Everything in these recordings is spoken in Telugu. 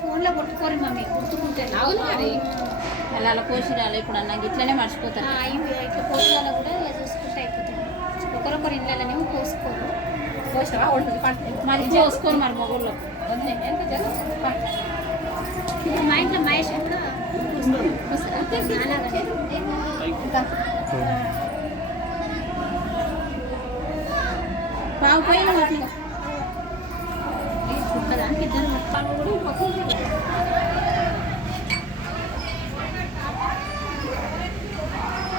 ఫోన్లో కొట్టుకోరు మమ్మీ గుర్తుకుంటే అవును మరి. అలా అలా పోసిరాలి ఇప్పుడు అన్న ఇట్లనే మర్చిపోతారు. ఇట్లా పోషకాలు కూడా చూసుకుంటే అయిపోతుంది. ఒకరొకరు ఇళ్ళనేమో పోసుకోరు మరి చేసుకోరు మరి మొగుళ్ళు. ఇప్పుడు మా ఇంట్లో మహేష్ కూడా వస్తారా? ఒక్కదానికి ఇద్దరు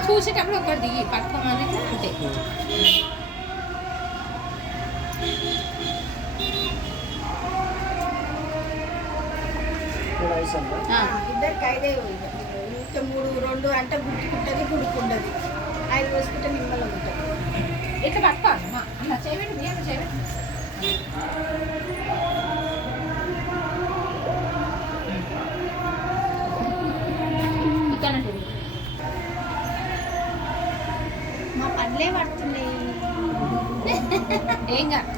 చూసేటప్పుడు ఒకటి దిగి పట్టుకోమని అంతే. ఇద్దరికి ఐదే ఇంకా. మూడు రెండు అంటే గుట్టుకుంటుంది గుడుకుంటుంది ఐదు వేసుకుంటే నిమ్మలం ఉంటుంది ఇట్లా పట్టుకోవాలి అమ్మా. అలా చేయబెట్టి అమ్మ చేయబెట్టి పనులే పడుతున్నాయి ఏం కాదు.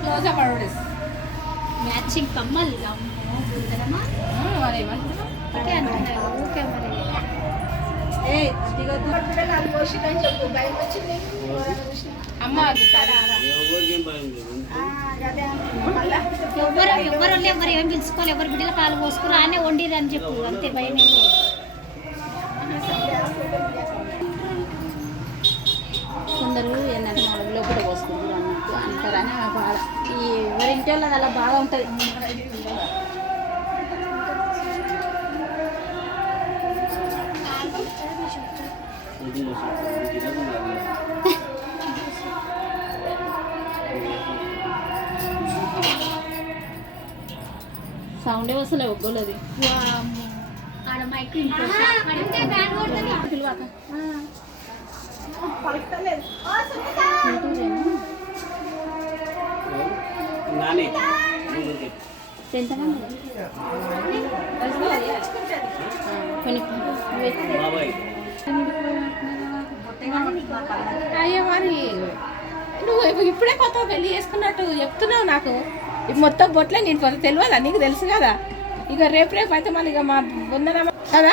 క్లోజ్ అప్ అడవడేసి మ్యాచింగ్ కమ్మలు. అమ్మో, కుదరమా? మరి. అమ్మ ఎవరు ఎవరు ఎవరు ఏం పిలుచుకోవాలి? ఎవరు బిడ్డల పాలు పోసుకుని ఆనే వండిరు అని చెప్పు. అంతే భయం కొందరు ఏంటంటే నలుగులో కూడా పోసుకుంటారు అన్నట్టు అంటారని ఆ బాధ. ఈ ఎవరి ఇంటి వాళ్ళది అలా బాగా ఉంటుంది. సౌండే వస్తలే ఒగ్గోలది. ఆడ మైక్ ఇంట్లో అయ్యో మరి నువ్వు ఇప్పు- ఇప్పుడే కొత్త పెళ్ళి చేసుకున్నట్టు చెప్తున్నావు నాకు. మొత్తం బొట్లే నేను తెలియదా? నీకు తెలుసు కదా? ఇక రేపు రేపు అయితే మళ్ళీ ఇక మా ఉందనమ్మా కదా?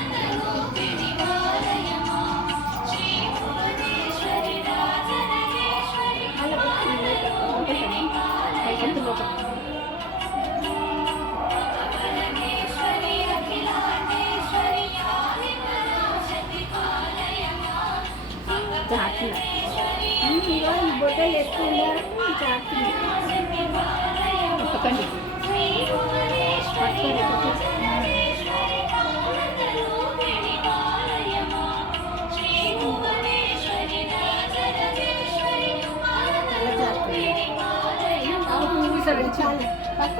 ಜಾತ್ರೆ ಇವಾಗ ಮೊಬೈಲ್ ಎತ್ತಿಲ್ಲ ಜಾತ್ರೆ ತಗೊಂಡು ಪಕ್ಕ